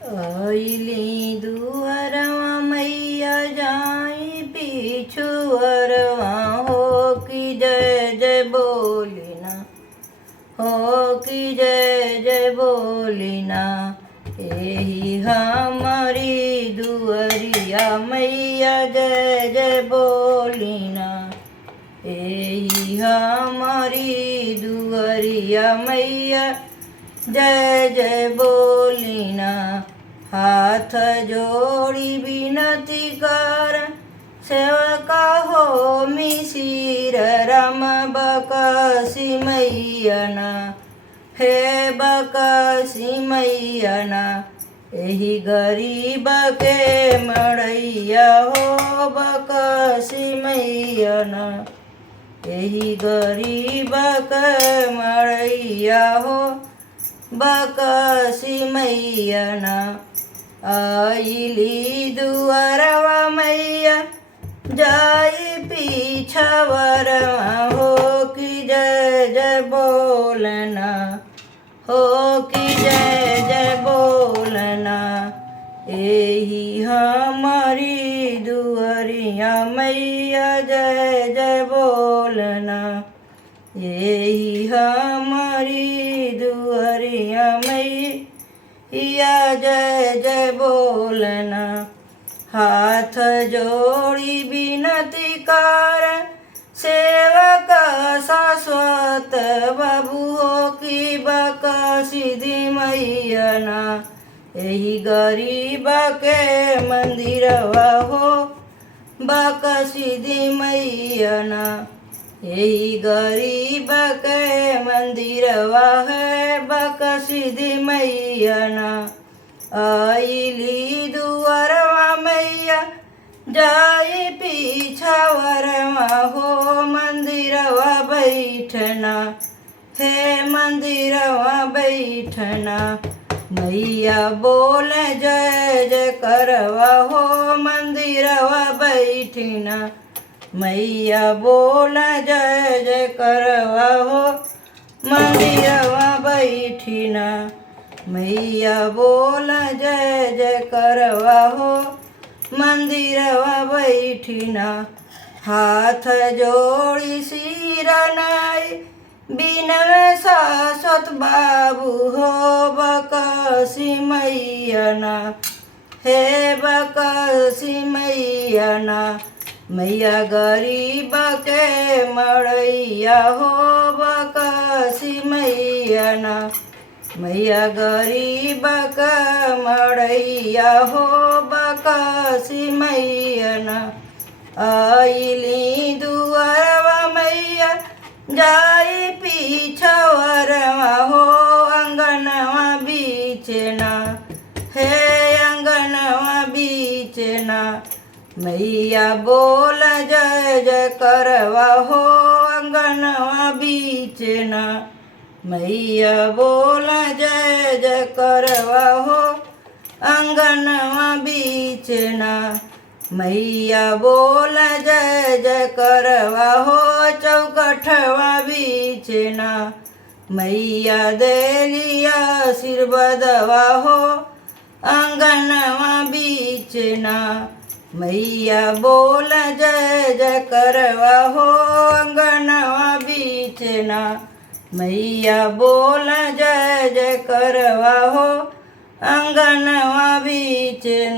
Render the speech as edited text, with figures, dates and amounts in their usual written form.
आइली दुअरवा मैया जाई पीछुअरवा हो कि जय जय बोलिना हो कि जय जय बोलिना। एही हमारी दुअरिया मैया जय जय बोलिना। एही हमारी दुअरिया मैया जय जय बोलिना। हाथ जोड़ी विनती कर सेवका हो मिसिर राम बकसी मैयना। हे बकसी मैयना एही गरीब के मड़ैया हो बकसी मैयना। एही गरीब के मड़ैया हो बकसी मैयना। आइली दुअरवा मैया जाई पीछवरवा हो कि जय जय बोलना हो कि जय जय बोलना। एही हमारी दुअरिया मैया जय जय बोलना। एही हमारी दुअरिया मैया जय जय बोलना। हाथ जोड़ी विनती कर सेवक शाश्वत बाबू हो कि बकसी मैयना। एही गरीब के मंदिरवा हो बकसी मैयना। एही गरीब के मंदिरवा है बकसी मैयना। आइली दुअरवा मैया जाई पीछवरवा हो मंदिरवा बैठना। हे मंदिरवा बैठना मैया बोल जय जय करवा हो मंदिरवा बैठना। मैया बोल जय जय करवा हो मंदिरवा बैठना। मैया बोल जय जय करवा हो मंदिरवा बैठना। हाथ जोड़ी सिरनाई बिनवे शाश्वत बाबू हो बकसी मैयना। हे बकसी मैयना मैया गरीब के मड़ैया हो बकसी मैयना। मैया गरीब के मड़ैया हो बकसी मैयना। आइली दुअरवा मैया जाई पीछवरवा हो अंगनवा बीचना। हे अंगनवा बीचना मैया बोल जय जय करवा हो अंगनवा बीचना। मैया बोल जय जय करवा हो अंगनवा बीचना। मैया बोल जय जय करवा हो चौकठवा बीचना। मैया देलिया आशीर्वादवा हो अंगनवा बीचना। मैया बोल जय जय करवा हो अंगनवा बीचना। मैया बोल जय जय करवा हो अंगनवा बीचना।